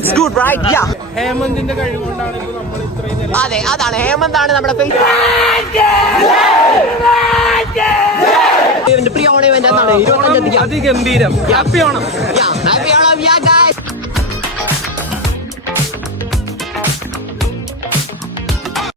It's good, right? Yeah. ഹേമന്തിന്റെ കഴിവുകൊണ്ടാണ് ഇപ്പോൾ നമ്മൾ ഇത്രയും അതെ, അതാണ് ഹേമന്താണ് നമ്മുടെ പ്രിയ ഓണം ഇവന്റ് എന്നാണ് 25 അതിഗംഭീരം. Happy Onam. Happy Onam.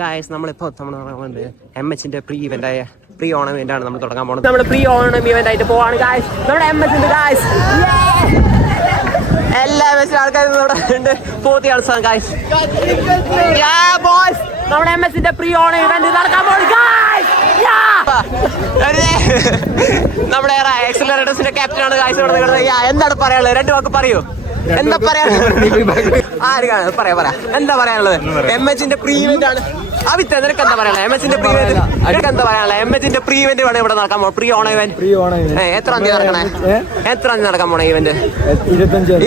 Guys നമ്മളിപ്പോൾ MHന്റെ പ്രീ ഇവന്റായ പ്രീ ഓണം ഇവന്റ് ആണ് നമ്മൾ തുടങ്ങാൻ പോകുന്നത്. നമ്മുടെ പ്രീ ഓണം ഇവന്റ് ആയിട്ട് പോവാണ് ഗായ്സ്. നമ്മുടെ MHന്റെ ഗായ്സ് എല്ലാ MHന്റെ ആൾക്കാരും ഇവിടെ ഉണ്ട്. 40 ആൾസാണ് ഗായ്സ്. ബോയ്സ് നമ്മുടെ MHന്റെ പ്രീ ഓണം ഇവന്റ് നടക്കാൻ പോകുന്നു ഗായ്സ്. നമ്മുടെ എക്സലറേറ്റേഴ്സിന്റെ ക്യാപ്റ്റൻ ആണ് ഗായ്സ് ഇവിടെ നിൽക്കുന്നത്. എന്താണ് പറയാനുള്ളത്? 2 വാക്ക് പറയൂ. എന്താ പറയാനുള്ളത്? ആര് പറയാ എന്താ പറയാനുള്ളത്? MHന്റെ പ്രീ ഇവന്റ് ആണ്. അവിത്ത് നിനക്ക് എന്താ പറയാനുള്ളത്? MHന്റെ പ്രീ ഇവന്റ് നിനക്ക് എന്താ പറയാനുള്ളത്? MHന്റെ പ്രീ ഇവന്റ് വേണം ഇവിടെ നടക്കാൻ പോകും. പ്രീ ഓണം ഇവന്റ് എത്രാം തീയതി നടക്കണേ? എത്രാം തീയതി നടക്കാൻ പോണേ ഇവന്റ്?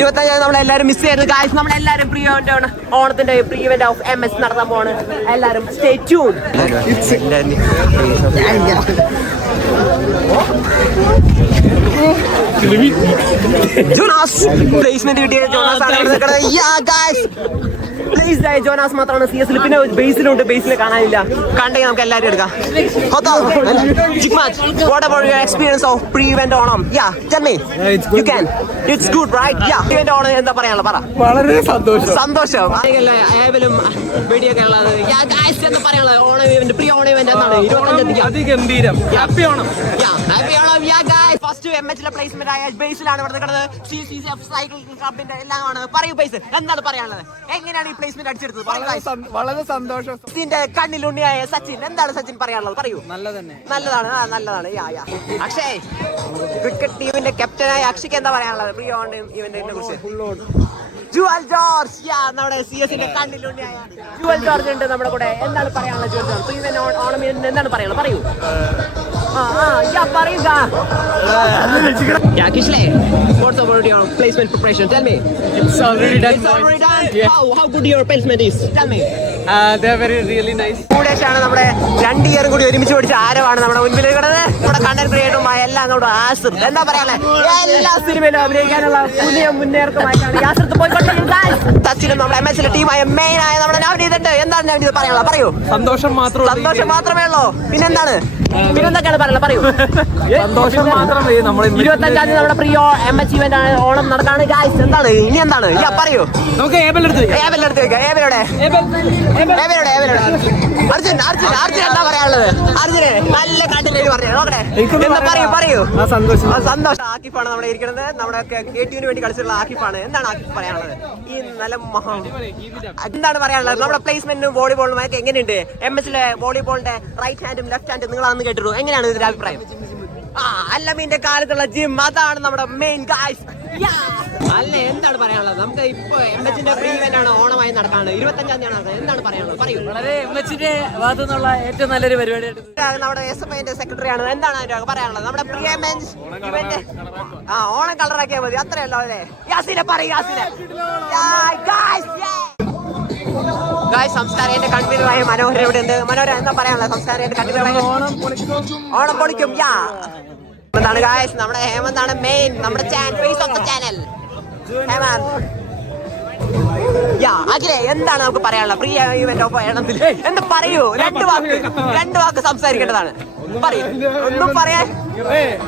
25 നമ്മളെല്ലാരും മിസ് ചെയ്യരുത് ഗായ്സ്. നമ്മളെല്ലാരും പ്രീ ഇവന്റ് ആണ്. ഓണത്തിന്റെ പ്രീ ഇവന്റ് ഓഫ് MH നടത്താൻ പോണ്. എല്ലാരും സ്റ്റേ ട്യൂൺ. ജോനാസ് പ്ലേസ്മെന്റ് കിട്ടിയ ജോനാസ് ജോനാസ് മാത്രമാണ് CS-ൽ. പിന്നെ ബേസിലുണ്ട്. ബേസിൽ കാണാനില്ല. കണ്ടെങ്കിൽ നമുക്ക് എല്ലാവരും എടുക്കാം. What about your experience of pre-event Onam? Yeah, tell me. You can. It's good, right? Yeah. Pre-event Onam എന്താ പറയാനുള്ളത്? പറ. വളരെ സന്തോഷം. ഏവലും വെടിയൊക്കെ ഉള്ളത്. എന്താ പറയാനുള്ളത്? Onam event pre Onam event എന്നാണ് 25 അതിഗംഭീരം. Happy Onam. Happy Onam. First MHലെ പ്ലേസ്മെന്റ് ആയ ബേസിലാണ് ഇവിടെ നിൽക്കുന്നത്. CCF സൈക്കിൾ ക്ലബിന്റെ എല്ലാമാണ്. പറയൂ ബേസ്, എന്താണ് പറയാനുള്ളത്? എങ്ങനെയാണ് ഈ പ്ലേസ്മെന്റ് അടിച്ചെടുത്തത്? വളരെ സന്തോഷം. ഇതിന്റെ കണ്ണിലുണ്ണിയായ സച്ചിൻ, എന്താണ് സച്ചിൻ പറയാനുള്ളത്? പറയൂ. നല്ലതാണ്. നല്ലതാണ്. അക്ഷയ്, ക്രിക്കറ്റ് ടീമിന്റെ ക്യാപ്റ്റനായ അക്ഷയ്ക്ക് എന്താ പറയാനുള്ളത് പ്രീ ഓണം ഇവന്റിനെ കുറിച്ച്? ജുവൽ ജോർജ്, നമ്മുടെ CS-ന്റെ കണ്ണിലുണ്ണിയായ ജുവൽ ജോർജ് ഉണ്ട് നമ്മുടെ കൂടെ. എന്താണ് പറയാനുള്ളത് ജുവൽ ജോർജ്? പ്രീ ഇവന്റ് ഓണം എന്താണ് പറയാനുള്ളത്? പറയൂ. പറയുക. Kishle, what's about your placement preparation? Tell me. It's already done. Yeah. How good your placement is? Tell me. They're really nice. കൂടെയാണ് നമ്മുടെ 2 ഇയറും കൂടി ഒരുമിച്ച് പഠിച്ച ആരവാണ് നമ്മുടെ മുൻപിൽ കിടന്നത്. നമ്മുടെ കണ്ടന്റ് ക്രിയേറ്ററുമായ എല്ലാം നമ്മുടെ ആസിർ. എന്താ പറയാനുള്ളത്? എല്ലാ സിനിമയിലും അഭിനയിക്കാനുള്ള പുതിയ മുന്നേറ്റമായിട്ടാണ് യാസിർ പോയിക്കൊണ്ടിരിക്കുന്നത്. സച്ചിനും നമ്മുടെ MHലെ ടീമായ മെയിൻ ആയ നമ്മുടെ നവനീത് ഉണ്ട്. എന്താണ് നവനീത് പറയാനുള്ളത്? പറയൂ. സന്തോഷം മാത്രമേ ഉള്ളൂ. പിന്നെന്താണ്? പിന്നെന്തൊക്കെയാണ് പറയാനുള്ളത്? പറയൂ. സന്തോഷം മാത്രമേ. 25 തീയതി നമ്മുടെ പ്രീ MH ഇവന്റ് ആണ്. ഓണം നടക്കാണ് ഗായ്സ്. എന്താണ് ഇനി എന്താണ്? പറയൂ. നമുക്ക് ഏബലെടുത്ത് അർജുൻ എന്താ പറയാനുള്ളത്? അർജുന് നല്ല കണ്ടിലേക്ക് പറഞ്ഞു നോക്കട്ടെ. പറയൂ. സന്തോഷം. ആക്കിഫാണ് നമ്മുടെ ഇരിക്കുന്നത്. നമ്മുടെ KTUവിന് വേണ്ടി കളിച്ചിട്ടുള്ള ആക്കിഫാണ്. എന്താണ് ആക്കിഫ് പറയാനുള്ളത്? ഈ നല്ല എന്താണ് പറയാനുള്ളത്? നമ്മുടെ പ്ലേസ്മെന്റിനും വോളിബോളിനും ഒക്കെ എങ്ങനെയുണ്ട്? MHലെ വോളിബോളിന്റെ റൈറ്റ് ഹാൻഡും ലെഫ്റ്റ് ഹാൻഡും നിങ്ങളാണെന്ന് കേട്ടിട്ടു. എങ്ങനെയാണ് ഇതിന്റെ അഭിപ്രായം? അല്ലമീന്റെ കാലത്തുള്ള ജിം, അതാണ് നമ്മുടെ മെയിൻ ഗായ്സ്. അല്ലേ, എന്താണ് പറയാനുള്ളത്? നമുക്ക് ഇപ്പൊ MHന്റെ പ്രീ ഇവന്റ് ആണ് ഓണമായി നടക്കാണ്. 25 തീയതിയാണ്. എന്താണ് പറയാനുള്ളത്? പറയൂ. വളരെ MHന്റെ ഭാഗത്തു നിന്നുള്ള ഏറ്റവും നല്ലൊരു പരിപാടിയായിട്ട് നമ്മുടെ SFIന്റെ സെക്രട്ടറി ആണ്. എന്താണ് പറയാനുള്ളത്? നമ്മുടെ പ്രീ ഇവന്റ് ഓണം കളറാക്കിയാൽ മതി, അത്രയല്ലോ അല്ലേ? സംസ്കാരത്തിന്റെ കൺവീനറായ മനോഹര ഇവിടെ ഉണ്ട്. മനോഹര, എന്താ പറയാനുള്ളത്? സംസ്കാരത്തിന്റെ കൺവീനറായ ഓണം പൊളിക്കും. എന്താണ് ഗായ്സ്? നമ്മുടെ ഹേമന്താണ് മെയിൻ, നമ്മുടെ ഫേസ് ഓഫ് ദ ചാനൽ. അഖിലേ, എന്താണ് നമുക്ക് പറയാനുള്ളത് പ്രീ ഇവന്റ് ഓഫ് ഓണത്തിൽ? എന്താ പറയൂ. 2 വാക്ക് സംസാരിക്കേണ്ടതാണ്. ഒന്നും പറയാൻ.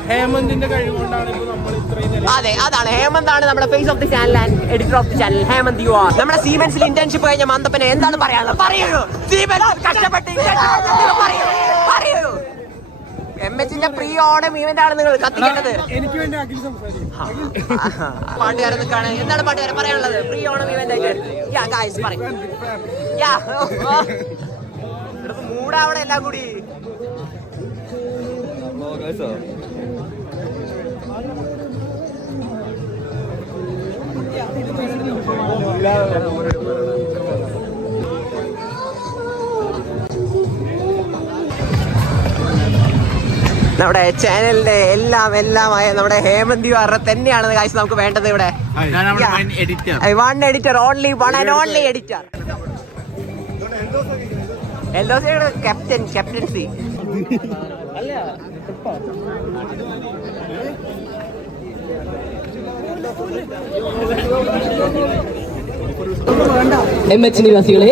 ഹേമന്തിന്റെ കഴിവുകൊണ്ടാണ് ഇപ്പോൾ നമ്മൾ ഇത്രയും. അതെ, അതാണ് ഹേമന്താണ് നമ്മുടെ face of the channel and editor of the channel. Hemanth U are. നമ്മുടെ സീമെൻസിൽ ഇന്റേൺഷിപ്പ് കഴിഞ്ഞ മന്തപ്പനെ എന്താണ് പറയാനുള്ളത്? പറയൂ. സീമെൻസ് കഷ്ടപ്പെട്ട് പറയൂ. MHന്റെ പ്രീ ഓണം ഇവന്റ് ആണ് നിങ്ങൾ കത്തിക്കേണ്ടത്. എനിക്ക് വേണ്ടി അഖിൽ സംസാരിക്കും. പാട്ടുകാരൻ നിൽക്കാണ്. എന്താണ് പാട്ടുകാരൻ പറയാനുള്ളത് പ്രീ ഓണം ഇവന്റ് ആയിട്ട്? മൂടാവണം എല്ലാം കൂടി. നമ്മുടെ ചാനലിന്റെ എല്ലാമായ നമ്മുടെ ഹേമന്ത് യു ആർ തന്നെയാണ് ഗൈസ് നമുക്ക് വേണ്ടത് ഇവിടെ. One editor, only one and only editor. LOCയുടെ ക്യാപ്റ്റൻസി. MH നിവാസികളെ,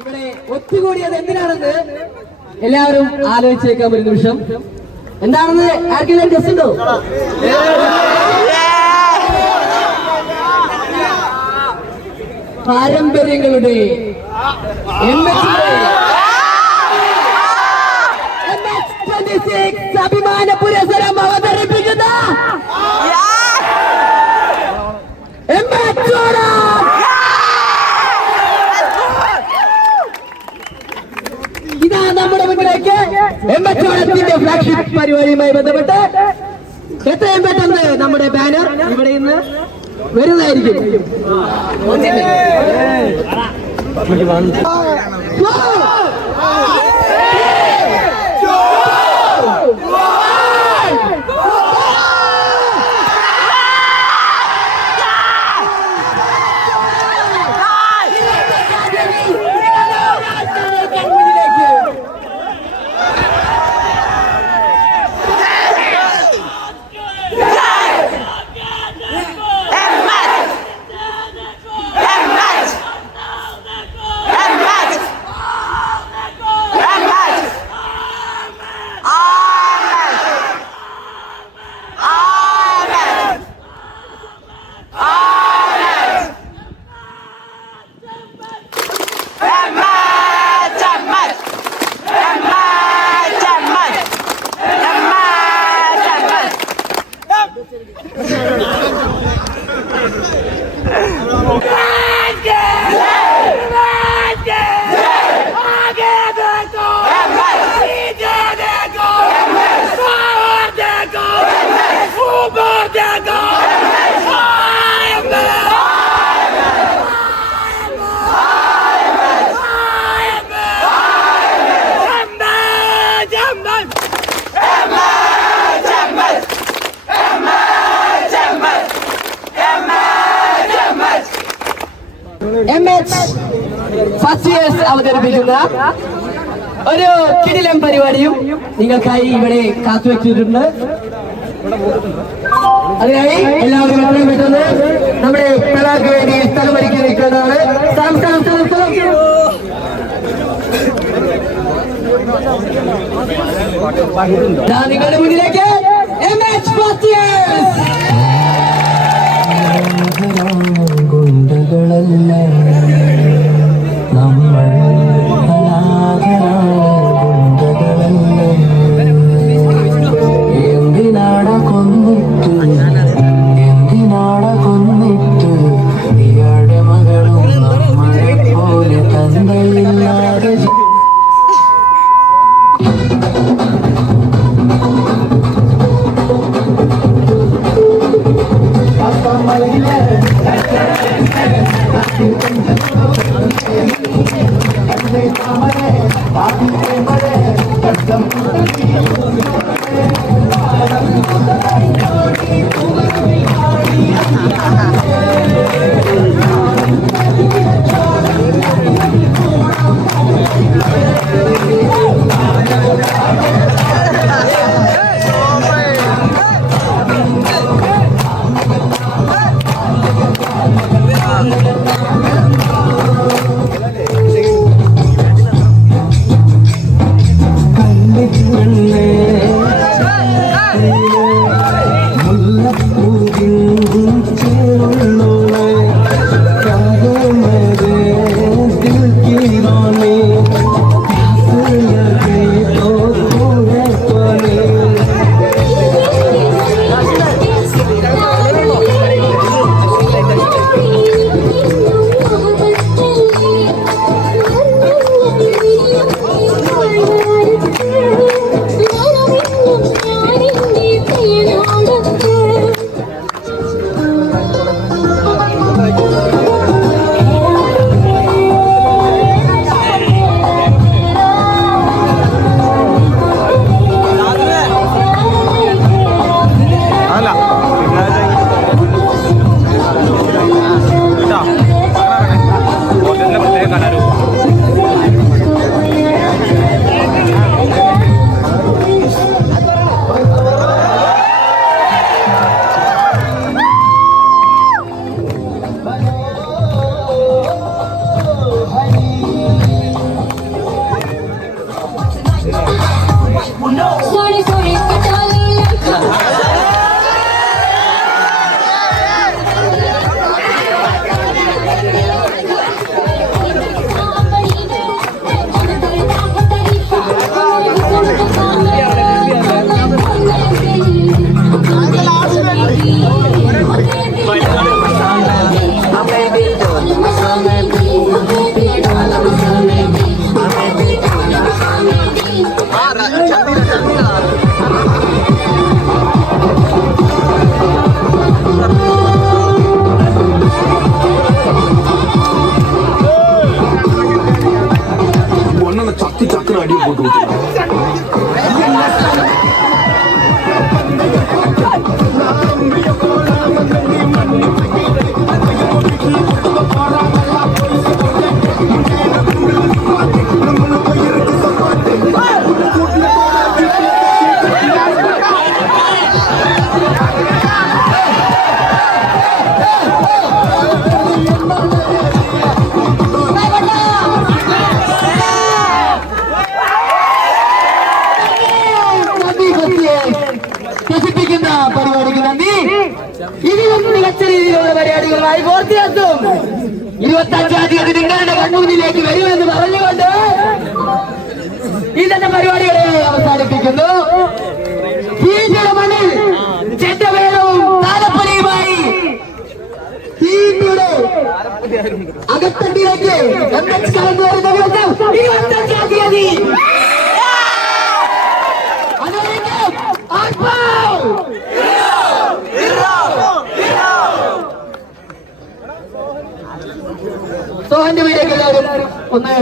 ഇവിടെ ഒത്തുകൂടിയത് എന്തിനാണെന്ന് എല്ലാവരും ആലോചിച്ചേക്കാം ഒരു നിമിഷം. എന്താണെന്ന് ആർക്കെങ്കിലും ഗസ് ഉണ്ടോ? പാരമ്പര്യങ്ങളുടെ അഭിമാന പുരസ്സരം അവതരിപ്പിക്കുന്ന ഇതാ നമ്മുടെ മുന്നിലേക്ക് എംബച്ചോളത്തിന്റെ ഫ്ലാഗ്ഷിപ്പ് പരിപാടിയുമായി ബന്ധപ്പെട്ട് എത്രയും പെട്ടെന്ന് നമ്മുടെ ബാനർ ഇവിടെ നിന്ന് വരുന്നതായിരിക്കും. ഫസ്റ്റ് ഇയേഴ്സ് അവതരിപ്പിക്കുന്ന ഒരു കിടിലം പരിപാടിയും നിങ്ങൾക്കായി ഇവിടെ കാത്തുവെച്ചിട്ടുണ്ട്. അതിനായി എല്ലാവരും എത്രയും പെട്ടെന്ന് നമ്മുടെ കലാക്ക് വേണ്ടി സ്ഥലം ഒരുക്കി നിൽക്കുന്നതാണ്. നിങ്ങളുടെ മുന്നിലേക്ക് ഗുണ്ടകളല്ല നമ്മൾ ഗുണ്ടകളല്ല. എന്തിനാട കൊന്നിട്ട് നീയുടെ മകളും നമ്മളെ പോലെ തന്തയില്ലാതെ രസിപ്പിക്കുന്ന പരിപാടിക്ക് നന്ദി. ഇനിയും മികച്ച രീതിയിലുള്ള പരിപാടികളുമായി പൂർത്തിയാക്കും. 25-ാം തീയതി നിങ്ങളുടെ കണ്ണൂരിലേക്ക് വരുമെന്ന് പറഞ്ഞുകൊണ്ട് ഇന്നത്തെ പരിപാടികളെ അവസാനിപ്പിക്കുന്നു. ഇന്ത്യയുടെ മണ്ണിൽ ചെണ്ടമേളവും താലപ്പൊലിയുമായി ഇന്ത്യയുടെ അകത്തട്ടിലേക്ക് കടന്നു വരുന്ന ദിവസം 25-ാം തീയതി സോഹന്റെ വീടേക്ക് എല്ലാവരും ഒന്ന്